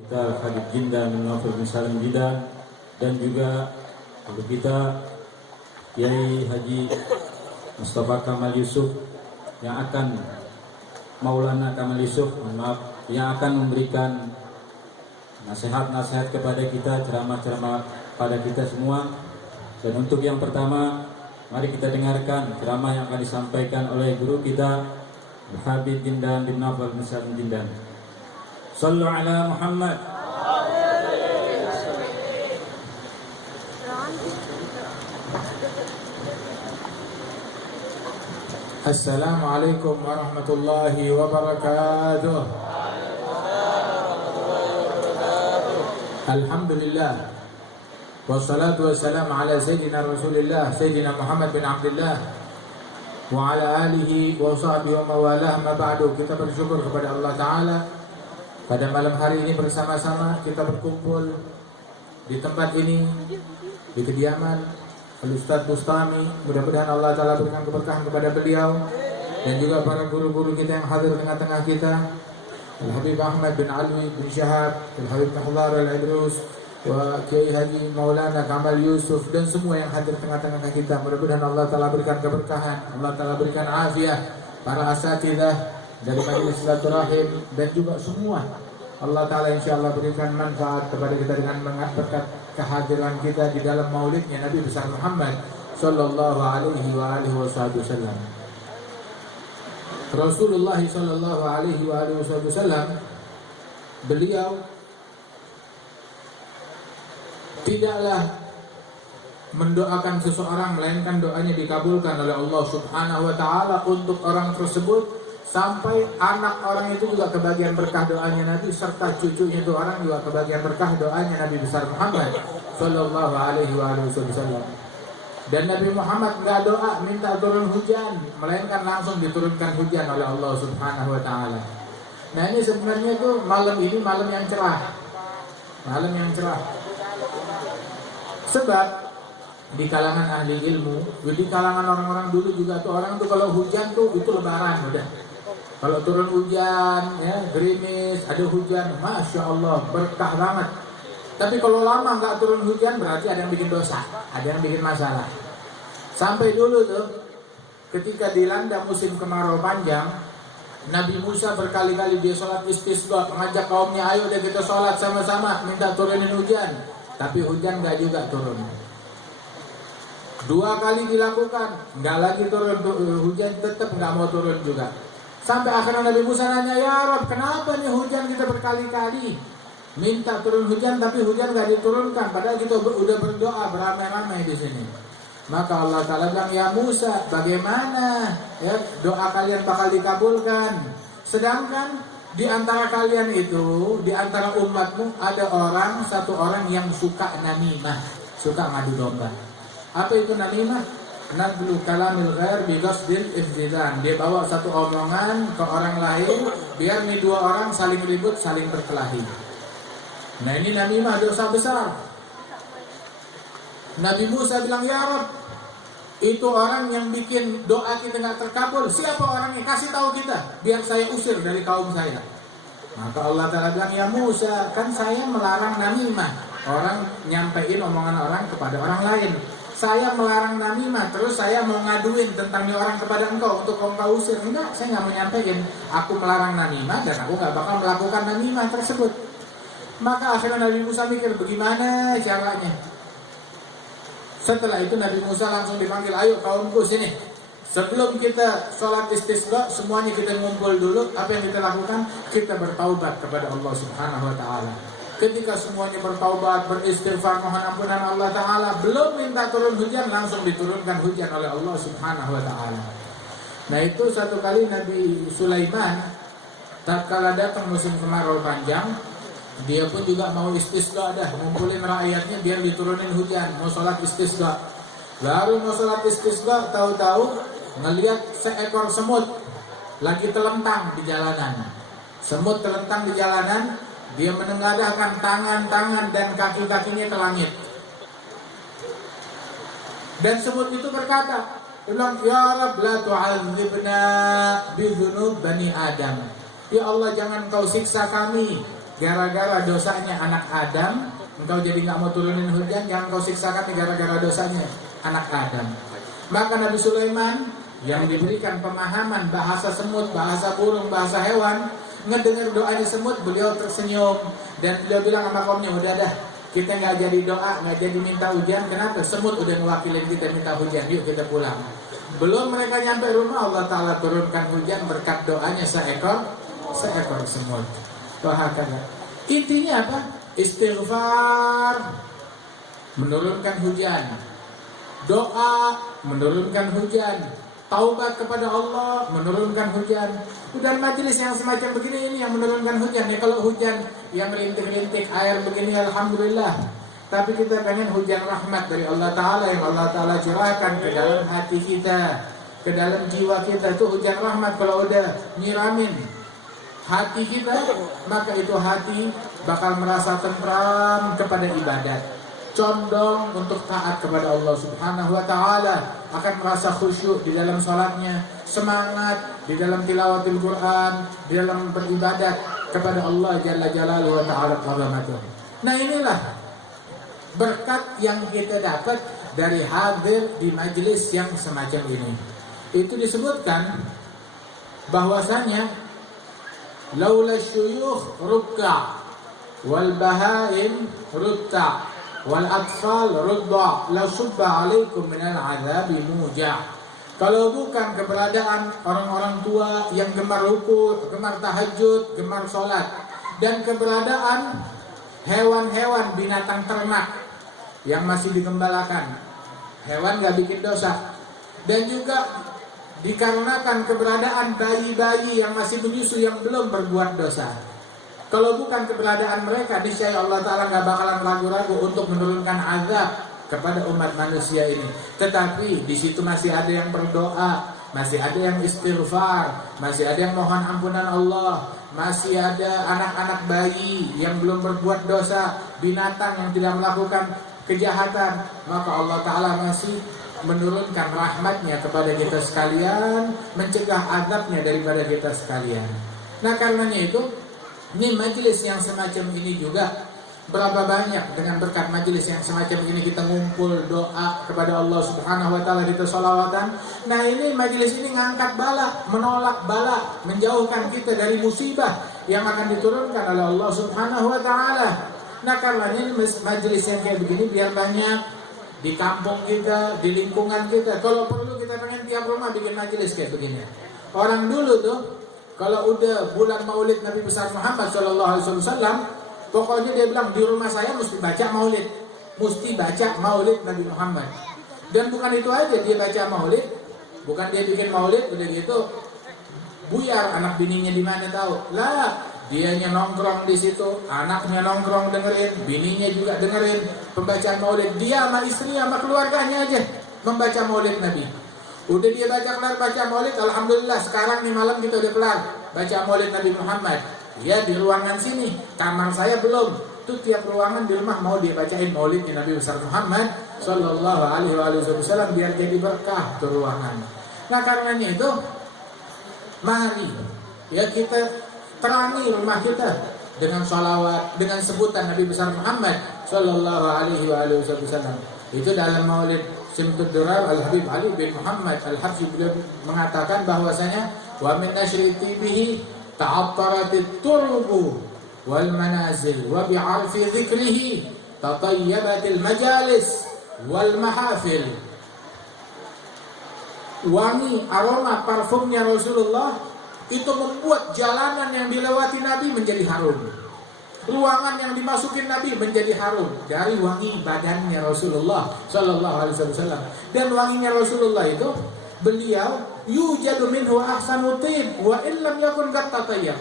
kita Habib Jindan bin Novel bin Salim Jidan, dan juga guru kita Kiai Haji Mustafa Kamal Yusuf yang akan Maulana Kamal Yusuf, yang akan memberikan nasihat-nasihat kepada kita, ceramah-ceramah pada kita semua. Dan untuk yang pertama, mari kita dengarkan ceramah yang akan disampaikan oleh guru kita Habib Jindan bin Novel bin Salim Jidan. Sallu ala Muhammad. Assalamualaikum warahmatullahi wabarakatuh. Alhamdulillah, wassalatu wassalamu ala Sayyidina Rasulillah Sayyidina Muhammad bin Abdullah wa ala alihi wa sahbihi wa mawalah. Ma ba'du. Kita bersyukur kepada Allah Ta'ala pada malam hari ini bersama-sama kita berkumpul di tempat ini, di kediaman Al-Ustaz Bustami. Mudah-mudahan Allah Ta'ala berikan keberkahan kepada beliau dan juga para guru-guru kita yang hadir tengah-tengah kita, Al-Habib Ahmad bin Alwi bin Syahab, Al-Habib Tahdhar Al-Idrus, wa Kiai Haji Maulana Kamal Yusuf, dan semua yang hadir tengah-tengah kita. Mudah-mudahan Allah Ta'ala berikan keberkahan, Allah Ta'ala berikan afiah, para asatidzah dari majelis silaturahim, dan juga semua Allah Ta'ala insyaAllah berikan manfaat kepada kita dengan berkat kehadiran kita di dalam maulidnya Nabi besar Muhammad sallallahu alaihi wa alihi wasallam. Rasulullah sallallahu alaihi wa alihi wasallam, beliau tidaklah mendoakan seseorang melainkan doanya dikabulkan oleh Allah Subhanahu wa taala untuk orang tersebut, sampai anak orang itu juga kebagian berkah doanya Nabi, serta cucunya itu orang juga kebagian berkah doanya Nabi besar Muhammad sallallahu alaihi wasallam. Dan Nabi Muhammad enggak doa minta turun hujan, melainkan langsung diturunkan hujan oleh Allah Subhanahu wa taala. Nah, ini sebenarnya itu malam ini malam yang cerah. Malam yang cerah. Sebab di kalangan ahli ilmu, di kalangan orang-orang dulu juga tuh, orang tuh kalau hujan tuh itu lebaran udah. Kalau turun hujan, ya, gerimis, ada hujan, Masya Allah, berkah banget. Tapi kalau lama nggak turun hujan, berarti ada yang bikin dosa, ada yang bikin masalah. Sampai dulu tuh, ketika dilanda musim kemarau panjang, Nabi Musa berkali-kali dia sholat istisqa, mengajak kaumnya, ayo deh kita sholat sama-sama, minta turunin hujan. Tapi hujan nggak juga turun. 2 kali dilakukan, nggak lagi turun, hujan tetap nggak mau turun juga. Sampai akhirnya Nabi Musa nanya, ya Rabb, kenapa nih hujan kita berkali-kali minta turun hujan, tapi hujan nggak diturunkan, padahal kita udah berdoa beramai-ramai di sini. Maka Allah Ta'ala bilang, ya Musa, bagaimana ya doa kalian bakal dikabulkan, sedangkan di antara kalian itu, di antara umatmu ada satu orang yang suka namimah, suka ngadu domba. Apa itu namimah? Naqlu kalamil ghair bi qasdil iftidan. Dia bawa satu omongan ke orang lain biar nih 2 orang saling ribut, saling berkelahi. Nah, ini namimah, dosa besar. Nabi Musa bilang, ya Rabb, itu orang yang bikin doa kita nggak terkabul. Siapa orangnya? Kasih tahu kita biar saya usir dari kaum saya. Maka Allah Ta'ala bilang, ya Musa, kan saya melarang namimah, orang nyampein omongan orang kepada orang lain. Saya melarang namimah, terus saya mau ngaduin tentang nih orang kepada engkau untuk engkau usir. Enggak, saya nggak menyampaikan. Aku melarang namimah dan aku nggak bakal melakukan namimah tersebut. Maka akhirnya Nabi Musa mikir, bagaimana caranya? Setelah itu Nabi Musa langsung dipanggil, ayo kaumku sini. Sebelum kita sholat istisqa, semuanya kita ngumpul dulu. Apa yang kita lakukan? Kita bertaubat kepada Allah Subhanahu wa taala. Ketika semuanya bertaubat, beristighfar, mohon ampunan Allah Ta'ala, belum minta turun hujan, langsung diturunkan hujan oleh Allah Subhanahu wa Ta'ala. Nah, itu satu kali Nabi Sulaiman tatkala datang musim kemarau panjang, dia pun juga mau istisqa dah, ngumpulin rakyatnya biar diturunin hujan, mau sholat istisqa. Baru mau sholat istisqa, tahu-tahu ngelihat seekor semut lagi telentang di jalanan. Semut telentang di jalanan, dia menengadahkan tangan-tangan dan kaki-kakinya ke langit. Dan semut itu berkata, bilang, ya Rabb, la tu'adzibna bi dzunub bani Adam. Ya Allah, jangan kau siksa kami gara-gara dosanya anak Adam, engkau jadi nggak mau turunin hujan, jangan kau siksa kami gara-gara dosanya anak Adam. Maka Nabi Sulaiman yang diberikan pemahaman bahasa semut, bahasa burung, bahasa hewan, ngedengar doanya semut, beliau tersenyum dan beliau bilang sama kaumnya, udah dah, kita nggak jadi doa, nggak jadi minta hujan. Kenapa? Semut udah ngewakilin kita minta hujan, yuk kita pulang. Belum mereka nyampe rumah, Allah Ta'ala turunkan hujan berkat doanya seekor semut. Wahakala. Intinya apa? Istighfar menurunkan hujan, doa menurunkan hujan, taubat kepada Allah menurunkan hujan. Dan majelis yang semacam begini ini yang menurunkan hujan. Ya kalau hujan yang melintik-lintik air begini, alhamdulillah. Tapi kita pengen hujan rahmat dari Allah Ta'ala yang Allah Ta'ala curahkan ke dalam hati kita, ke dalam jiwa kita. Itu hujan rahmat. Kalau udah nyiramin hati kita, maka itu hati bakal merasa tentram kepada ibadat, condong untuk taat kepada Allah Subhanahu wa Ta'ala, akan merasa khusyuk di dalam sholatnya, semangat di dalam tilawatil Quran, di dalam beribadat kepada Allah Jalla Jalaluhu wa Ta'ala Azamatuh. Nah inilah berkat yang kita dapat dari hadir di majelis yang semacam ini. Itu disebutkan bahwasanya laula syuyukh rukka wal bahaim rutta wal atfal rudda la subba alaikum minal azabi muja. Kalau bukan keberadaan orang-orang tua yang gemar ruku, gemar tahajud, gemar sholat, dan keberadaan hewan-hewan binatang ternak yang masih digembalakan, hewan gak bikin dosa, dan juga dikarenakan keberadaan bayi-bayi yang masih menyusu yang belum berbuat dosa. Kalau bukan keberadaan mereka, niscaya Allah Ta'ala gak bakalan ragu-ragu untuk menurunkan azab kepada umat manusia ini. Tetapi di situ masih ada yang berdoa, masih ada yang istighfar, masih ada yang mohon ampunan Allah, masih ada anak-anak bayi yang belum berbuat dosa, binatang yang tidak melakukan kejahatan. Maka Allah Ta'ala masih menurunkan rahmatnya kepada kita sekalian, mencegah azabnya daripada kita sekalian. Nah karenanya itu, ini majelis yang semacam ini juga, berapa banyak dengan berkat majelis yang semacam ini kita ngumpul doa kepada Allah Subhanahu wa Ta'ala, kita sholawatan. Nah ini majelis ini ngangkat bala, menolak bala, menjauhkan kita dari musibah yang akan diturunkan oleh Allah Subhanahu wa Ta'ala. Nah karenanya majelis yang kayak begini biar banyak di kampung kita, di lingkungan kita. Kalau perlu kita pengen tiap rumah bikin majelis kayak begini. Orang dulu tuh kalau udah bulan Maulid Nabi besar Muhammad SAW, pokoknya dia bilang di rumah saya mesti baca maulid, mesti baca maulid Nabi Muhammad. Dan bukan itu aja, dia baca maulid, bukan dia bikin maulid udah gitu buyar anak bininya di mana tahu? Lah, dianya nongkrong di situ, anaknya nongkrong dengerin, bininya juga dengerin pembacaan maulid. Dia sama istrinya sama keluarganya aja membaca maulid Nabi. Udah dia baca kelar baca maulid, alhamdulillah sekarang nih malam kita udah kelar baca maulid Nabi Muhammad. Ya di ruangan sini, kamar saya belum. Tuh tiap ruangan di rumah mau dia bacain maulid Nabi besar Muhammad Sallallahu Alaihi Wasallam biar jadi berkah tuh ruangan. Nah karenanya itu, mari ya kita terangi rumah kita dengan sholawat, dengan sebutan Nabi besar Muhammad Sallallahu Alaihi Wasallam. Itu dalam maulid Simtud Durar Al-Habib Ali bin Muhammad Al-Habsyi beliau mengatakan bahwasanya wa min nashri tibihi ta'attaratit turbu wal manazil wa bi'arfi dhikrihi tatayyabatil majalis wal mahafil. Wangi aroma parfumnya Rasulullah itu membuat jalanan yang dilewati Nabi menjadi harum. Ruangan yang dimasukin Nabi menjadi harum dari wangi badannya Rasulullah Sallallahu Alaihi Wasallam. Dan wanginya Rasulullah itu beliau yujadu minhu ahsanu tib wa illam yakun qattatayyab.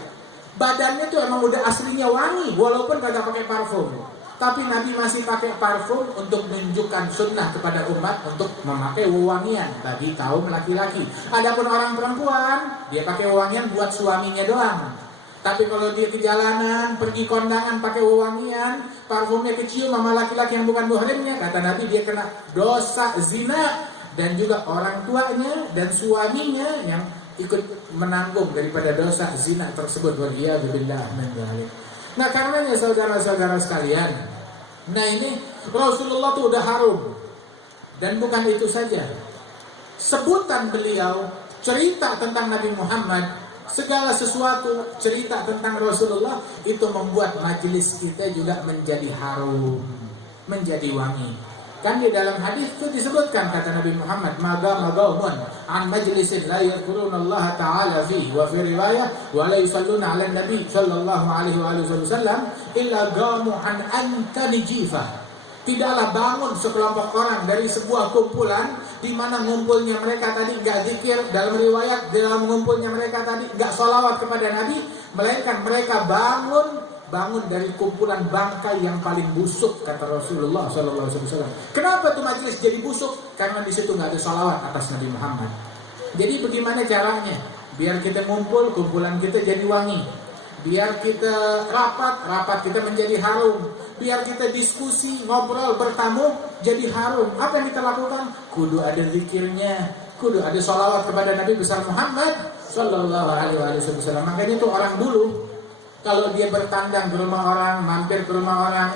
Badannya itu emang udah aslinya wangi walaupun kagak pakai parfum. Tapi Nabi masih pakai parfum untuk menunjukkan sunnah kepada umat untuk memakai wewangian bagi kaum laki-laki. Adapun orang perempuan, dia pakai wewangian buat suaminya doang. Tapi kalau dia ke jalanan, pergi kondangan pakai wewangian, parfumnya kecium sama laki-laki yang bukan muhrimnya, kata Nabi dia kena dosa zina. Dan juga orang tuanya dan suaminya yang ikut menanggung daripada dosa zina tersebut. Waliyadzubillah min dzalik. Nah karenanya saudara-saudara sekalian, nah ini Rasulullah tuh udah harum. Dan bukan itu saja, sebutan beliau, cerita tentang Nabi Muhammad, segala sesuatu cerita tentang Rasulullah itu membuat majelis kita juga menjadi harum, menjadi wangi. Kan di dalam hadis itu disebutkan kata Nabi Muhammad, magaumun an majlisin la yadhkurunallaha ta'ala fihi wa fi riwayah wa la yusalluna 'alan nabi sallallahu alaihi wasallam illa gamu an antani jifah. Tidaklah bangun sekelompok orang dari sebuah kumpulan di mana ngumpulnya mereka tadi enggak zikir, dalam riwayat dalam ngumpulnya mereka tadi enggak sholawat kepada Nabi, melainkan mereka bangun dari kumpulan bangkai yang paling busuk, kata Rasulullah SAW. Kenapa tuh majelis jadi busuk? Karena di situ nggak ada salawat atas Nabi Muhammad. Jadi bagaimana caranya? Biar kita ngumpul, kumpulan kita jadi wangi. Biar kita rapat kita menjadi harum. Biar kita diskusi, ngobrol, bertamu, jadi harum. Apa yang kita lakukan? Kudu ada zikirnya, kudu ada salawat kepada Nabi besar Muhammad Sallallahu Alaihi Wasallam. Makanya tuh orang dulu, kalau dia bertandang ke rumah orang, mampir ke rumah orang,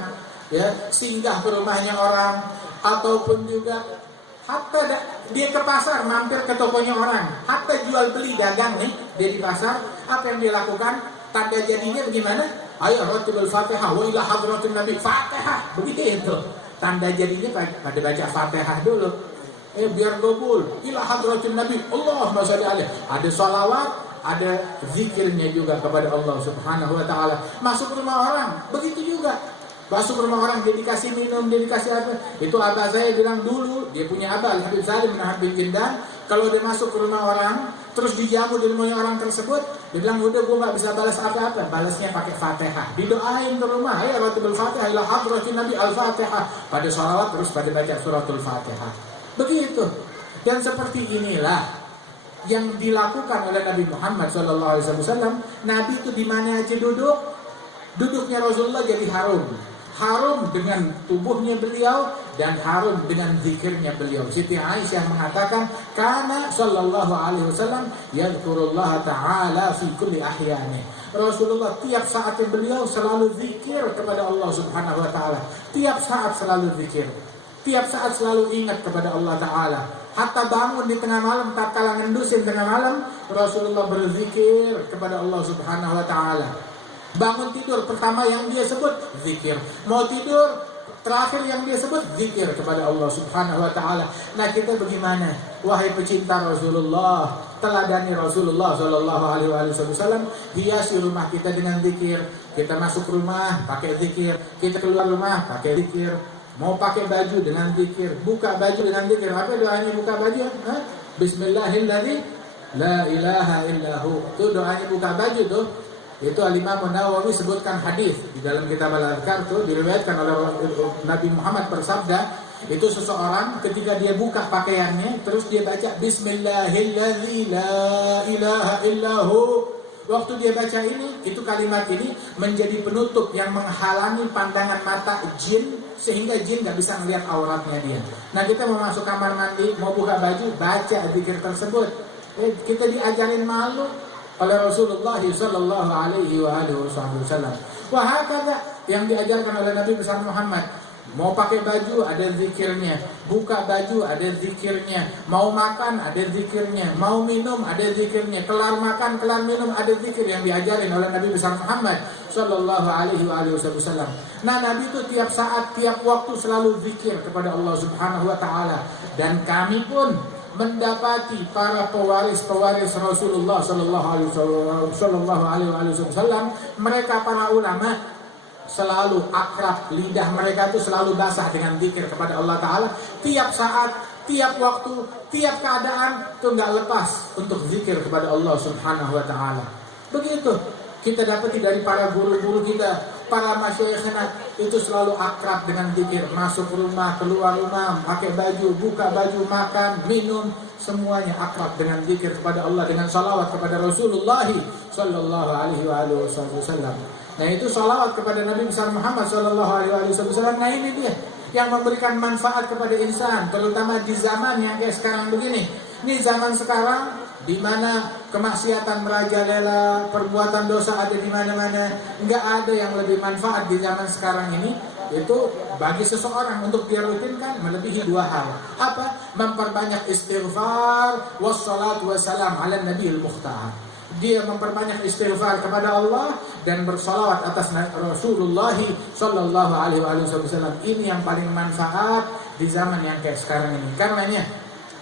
ya, singgah ke rumahnya orang, ataupun juga hatta dia ke pasar, mampir ke tokonya orang, hatta jual beli dagang nih, dia di pasar, apa yang dia lakukan? Tanda jadinya bagaimana? Ayo ratibul Fatihah wa ila hadratin Nabi, Fatihah, begitu. Tanda jadinya pada baca Fatihah dulu. Biar gobul, ila hadratin Nabi, Allahumma sholli alaihi. Ada sholawat, ada zikirnya juga kepada Allah Subhanahu wa taala. Masuk rumah orang, begitu juga. Masuk rumah orang, dia dikasih minum, dia dikasih apa. Itu abah saya bilang dulu, dia punya abah Habib Salim bin Habib Jindan. Kalau dia masuk ke rumah orang, terus dijamu di rumahnya orang tersebut, dia bilang udah gue gak bisa balas apa-apa, balasnya pakai Fatihah. Didoain ke rumah, ya ratibul Fatihah ila hadratin Nabi al-Fatihah. Pada sholawat terus pada baca suratul Fatihah. Begitu. Dan seperti inilah yang dilakukan oleh Nabi Muhammad SAW. Nabi itu di mana aja duduk, duduknya Rasulullah jadi harum. Harum dengan tubuhnya beliau dan harum dengan zikirnya beliau. Siti Aisyah mengatakan, karena sallallahu alaihi wasallam yadhkurullah ta'ala fi kulli ahyani. Rasulullah tiap saatnya beliau selalu zikir kepada Allah Subhanahu wa taala. Tiap saat selalu zikir. Tiap saat selalu ingat kepada Allah Ta'ala. Hatta bangun di tengah malam, tak kalah ngendusin tengah malam, Rasulullah berzikir kepada Allah Subhanahu Wa Ta'ala. Bangun tidur, pertama yang dia sebut, zikir. Mau tidur, terakhir yang dia sebut, zikir kepada Allah Subhanahu Wa Ta'ala. Nah kita bagaimana? Wahai pecinta Rasulullah, teladani Rasulullah Sallallahu Alaihi Wasallam, hiasi rumah kita dengan zikir. Kita masuk rumah, pakai zikir. Kita keluar rumah, pakai zikir. Mau pakai baju dengan zikir, buka baju dengan zikir. Apa doanya buka baju? Bismillahirrahmanirrahim, la ilaha illahu. Itu doanya buka baju tuh. Itu Al-Imam Nawawi sebutkan hadis di dalam kitab Al-Adhkar tuh, diriwayatkan oleh Nabi Muhammad bersabda, itu seseorang ketika dia buka pakaiannya terus dia baca Bismillahirrahmanirrahim, la ilaha illahu. Waktu dia baca ini, itu kalimat ini menjadi penutup yang menghalangi pandangan mata jin, sehingga jin gak bisa melihat auratnya dia. Nah kita mau masuk kamar mandi, mau buka baju, baca zikir tersebut. Kita diajarin malu oleh Rasulullah Sallallahu Alaihi Wasallam. Wahakala yang diajarkan oleh Nabi besar Muhammad. Mau pakai baju ada zikirnya, buka baju ada zikirnya, mau makan ada zikirnya, mau minum ada zikirnya, kelar makan, kelar minum ada zikir yang diajarin oleh Nabi besar Muhammad Sallallahu Alaihi Wasallam. Nah Nabi itu tiap saat, tiap waktu selalu zikir kepada Allah Subhanahu Wa Taala. Dan kami pun mendapati para pewaris-pewaris Rasulullah Sallallahu Alaihi Wasallam, mereka para ulama selalu akrab, lidah mereka itu selalu basah dengan zikir kepada Allah Ta'ala. Tiap saat, tiap waktu, tiap keadaan itu gak lepas untuk zikir kepada Allah Subhanahu Wa Ta'ala. Begitu kita dapati dari para guru-guru kita, para masyayikhna itu selalu akrab dengan zikir. Masuk rumah, keluar rumah, pakai baju, buka baju, makan, minum, semuanya akrab dengan zikir kepada Allah, dengan salawat kepada Rasulullah Sallallahu Alaihi Wasallam. Nah itu salawat kepada Nabi besar Muhammad Sallallahu Alaihi Wasallam. Nah ini dia yang memberikan manfaat kepada insan, terutama di zaman yang kayak sekarang begini. Ini zaman sekarang di mana kemaksiatan merajalela, perbuatan dosa ada di mana-mana. Enggak ada yang lebih manfaat di zaman sekarang ini itu bagi seseorang untuk dia rutinkan melebihi dua hal. Apa? Memperbanyak istighfar wassalatu wassalam ala nabiyil mukhtar. Dia memperbanyak istighfar kepada Allah dan bersalawat atas Rasulullah sallallahu alaihi wasallam. Ini yang paling manfaat di zaman yang kayak sekarang ini. Karenanya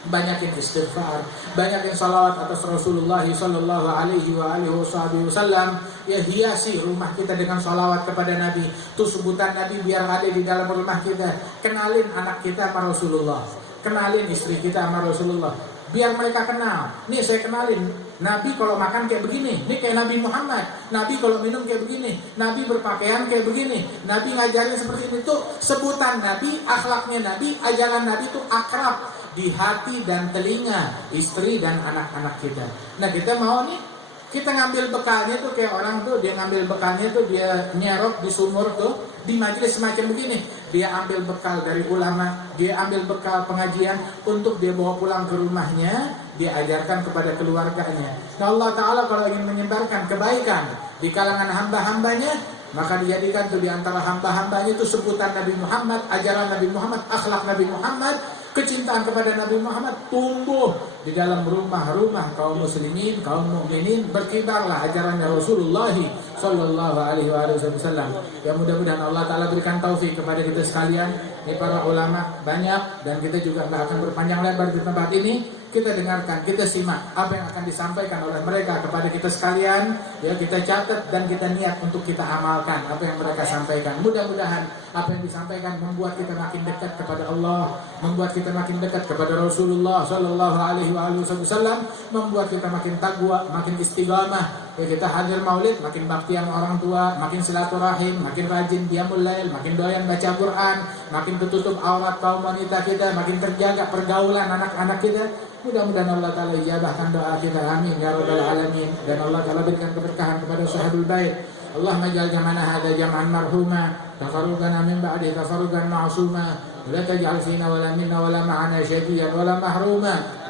banyakin istighfar, banyakin salawat atas Rasulullah sallallahu alaihi wasallam. Ya, hiasi rumah kita dengan salawat kepada Nabi. Itu sebutan Nabi biar ada di dalam rumah kita. Kenalin anak kita sama Rasulullah, kenalin istri kita sama Rasulullah, biar mereka kenal. Nih saya kenalin, Nabi kalau makan kayak begini. Nih kayak Nabi Muhammad. Nabi kalau minum kayak begini. Nabi berpakaian kayak begini. Nabi ngajarin seperti ini. Itu sebutan Nabi, akhlaknya Nabi, ajaran Nabi itu akrab di hati dan telinga istri dan anak-anak kita. Nah, kita mau nih, kita ngambil bekalnya tuh kayak orang tuh, dia ngambil bekalnya tuh, dia nyerok di sumur tuh, di majelis semacam begini. Dia ambil bekal dari ulama, dia ambil bekal pengajian untuk dia bawa pulang ke rumahnya, dia ajarkan kepada keluarganya. Nah, Allah Ta'ala kalau ingin menyebarkan kebaikan di kalangan hamba-hambanya, maka dijadikan tuh di antara hamba-hambanya itu sebutan Nabi Muhammad, ajaran Nabi Muhammad, akhlak Nabi Muhammad, kecintaan kepada Nabi Muhammad tumbuh di dalam rumah-rumah kaum muslimin, kaum mukminin. Berkibarlah ajarannya Rasulullah sallallahu alaihi wasallam. Ya, mudah-mudahan Allah Ta'ala berikan taufik kepada kita sekalian. Ini para ulama banyak dan kita juga nggak akan berpanjang lebar di tempat ini. Kita dengarkan, kita simak apa yang akan disampaikan oleh mereka kepada kita sekalian. Ya, kita catat dan kita niat untuk kita amalkan apa yang mereka sampaikan. Mudah-mudahan apa yang disampaikan membuat kita makin dekat kepada Allah, membuat kita makin dekat kepada Rasulullah sallallahu alaihi wasallam, membuat kita makin takwa, makin istiqamah. Ya, kita hadir maulid, makin bakti sama orang tua, makin silaturahim, makin rajin qiyamul lail, makin doyan baca Quran, makin tertutup aurat kaum wanita kita, makin terjaga pergaulan anak-anak kita. Mudah-mudahan Allah Ta'ala ijabahkan doa kita, amin ya rabbal alamin. Dan Allah Ta'ala berikan keberkahan kepada sahabul bait. Allahumma ja'al jam'ana hadha jam'an marhuma, tafarruqana min ba'di tafarruqan ma'suma, wa la taj'al fina wala minna wala ma'ana syaqiyan wala mahruma.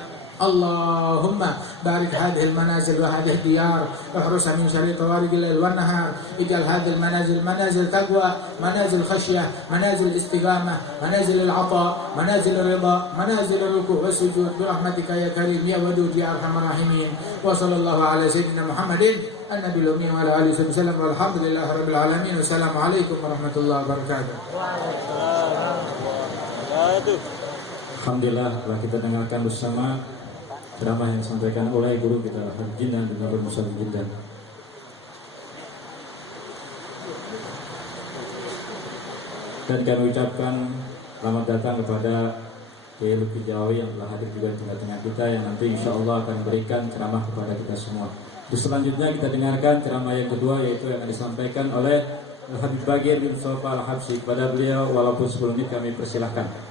اللهم بارك هذه المنازل وهذه الديار واحرسها من شر طوارق الليل والنهار. اجعل هذه المنازل منازل تقوى، منازل خشية، منازل استقامة، منازل العطاء، منازل الرضا، منازل الركوع والسجود برحمتك يا كريم يا ودود يا ارحم الراحمين. وصلى الله على سيدنا محمد النبي الأمي وعلى آله وسلم والحمد لله رب العالمين. والسلام عليكم ورحمة الله وبركاته. Alhamdulillah, telah kita dengarkan bersama ceramah yang disampaikan oleh guru kita Habib Jindan dan Habib Musa Jindan. Dan kami ucapkan selamat datang kepada Kiai Lutfi Jawawi yang telah hadir juga di tengah-tengah kita, yang nanti insya Allah akan memberikan ceramah kepada kita semua. Terus selanjutnya kita dengarkan ceramah yang kedua, yaitu yang disampaikan oleh Habib Bagir bin Sofa Al-Habsyi. Kepada beliau walaupun 10 menit kami persilahkan.